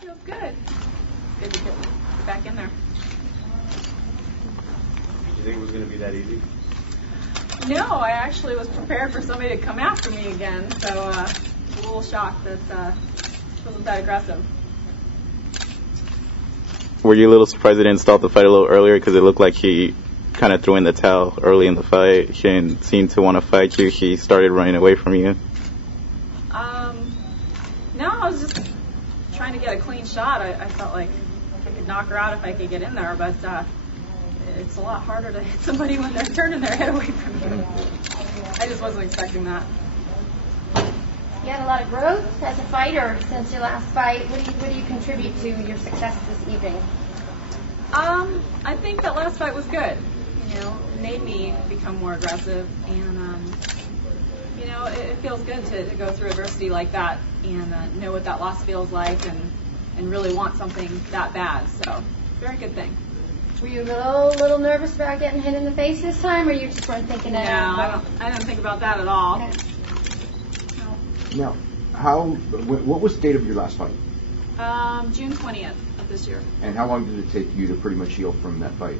Feels good. Good to get back in there. Did you think it was going to be that easy? No, I actually was prepared for somebody to come after me again, so I was a little shocked that it wasn't that aggressive. Were you a little surprised they didn't start the fight a little earlier, because it looked like he kind of threw in the towel early in the fight? He didn't seem to want to fight you. He started running away from you. No, I was just trying to get a clean shot. I felt like I could knock her out if I could get in there, but it's a lot harder to hit somebody when they're turning their head away from you. I just wasn't expecting that. You had a lot of growth as a fighter since your last fight. What do you contribute to your success this evening? I think that last fight was good. It made me become more aggressive, and it feels good to go through adversity like that and know what that loss feels like and really want something that bad. So, very good thing. Were you a little nervous about getting hit in the face this time, or you just weren't thinking that? No, I didn't think about that at all. Okay. No. Now, what was the date of your last fight? June 20th of this year. And how long did it take you to pretty much heal from that fight?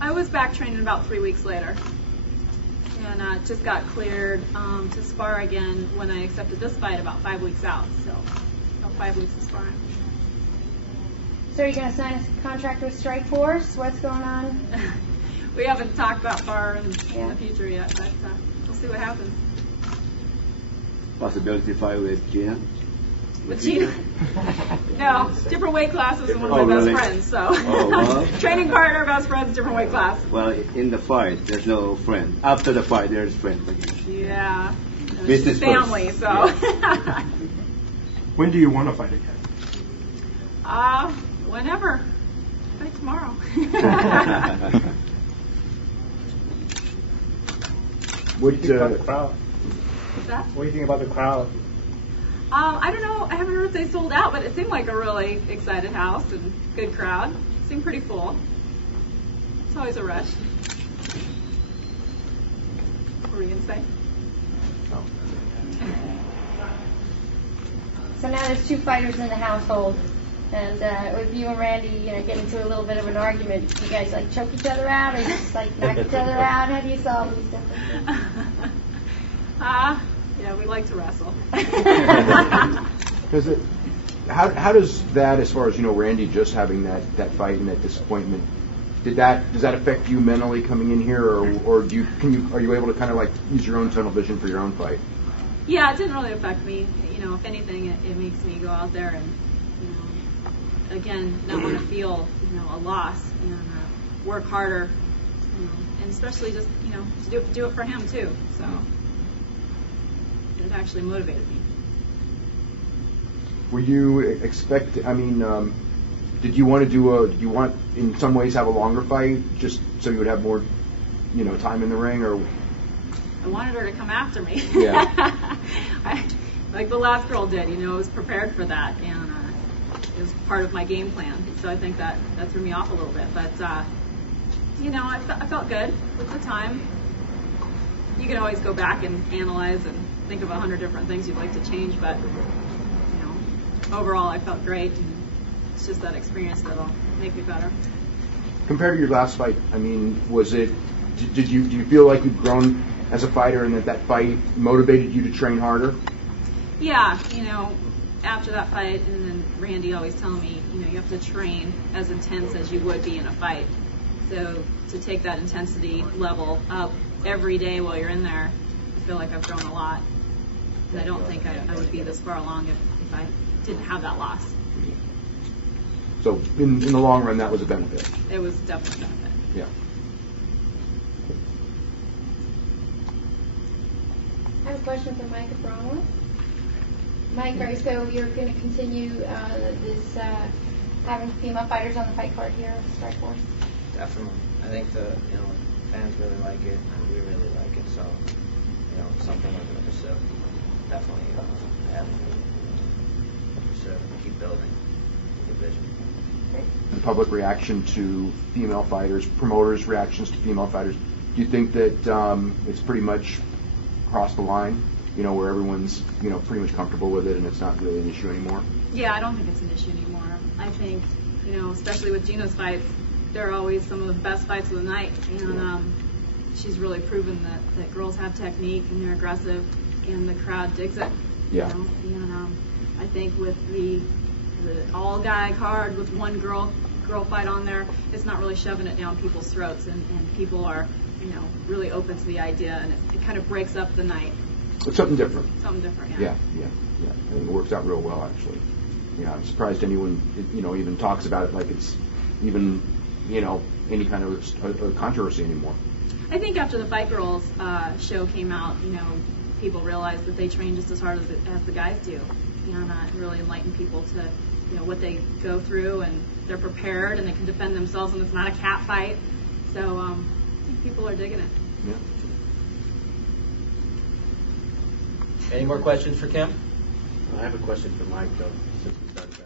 I was back training about 3 weeks later, and just got cleared to spar again when I accepted this fight about 5 weeks out. So, about 5 weeks of sparring. So are you going to sign a contract with Strikeforce? What's going on? We haven't talked that far in the future yet, but we'll see what happens. Possibility to fight with Gina? With Gina? No, different weight classes and one of my best friends. So, training partner, best friends, different weight class. Well, in the fight, there's no friend. After the fight, there's friends. Yeah. Business family, first. so. Yeah. When do you want to fight again? Whenever. Fight tomorrow. What do you think about the crowd? What's that? What do you think about the crowd? I don't know. I haven't heard if they sold out, but it seemed like a really excited house and good crowd. It seemed pretty full. It's always a rush. What were you going to say? No. So now there's two fighters in the household, and with you and Randy, get into a little bit of an argument. Do you guys choke each other out, or just knock each other out? How do you solve these differences? Yeah, we like to wrestle. How does that, as far as Randy just having that fight and that disappointment, does that affect you mentally coming in here, or are you able to kind of use your own tunnel vision for your own fight? Yeah, it didn't really affect me. If anything, it makes me go out there and again not want to feel a loss and work harder, and especially just to do it for him too. So. It actually motivated me. Were you did you want in some ways have a longer fight just so you would have more, time in the ring, or? I wanted her to come after me. Yeah. Like the last girl did, I was prepared for that, and it was part of my game plan. So I think that threw me off a little bit, but I felt good with the time. You can always go back and analyze and think of 100 different things you'd like to change, but overall I felt great, and it's just that experience that'll make me better. Compared to your last fight, do you feel like you've grown as a fighter, and that fight motivated you to train harder? Yeah, after that fight, and then Randy always telling me, you have to train as intense as you would be in a fight. So to take that intensity level up every day while you're in there, I feel like I've grown a lot. I don't think I would be this far along if I didn't have that loss. So in the long run, that was a benefit. It was definitely a benefit. Yeah. I have a question for Mike Abramowitz. Mike, so you're going to continue having female fighters on the fight card here at Strikeforce? Definitely. I think the fans really like it, and we really like it. So something we're going to pursue. Definitely keep building the division. The public reaction to female fighters, promoters' reactions to female fighters, do you think that it's pretty much crossed the line, where everyone's, pretty much comfortable with it and it's not really an issue anymore? Yeah, I don't think it's an issue anymore. I think, especially with Gina's fights, they're always some of the best fights of the night. And she's really proven that girls have technique and they're aggressive and the crowd digs it. Yeah. And I think with the all-guy card with one girl fight on there, it's not really shoving it down people's throats, and people are, really open to the idea, and it kind of breaks up the night. It's something different. Something different, Yeah. I think it works out real well, actually. Yeah, I'm surprised anyone, even talks about it like it's even, any kind of a controversy anymore. I think after the Fight Girls show came out, people realized that they train just as hard as the guys do, and it really enlightened people to, what they go through, and they're prepared and they can defend themselves, and it's not a cat fight. So I think people are digging it. Yeah. Any more questions for Kim? I have a question for Mike, though, since we started.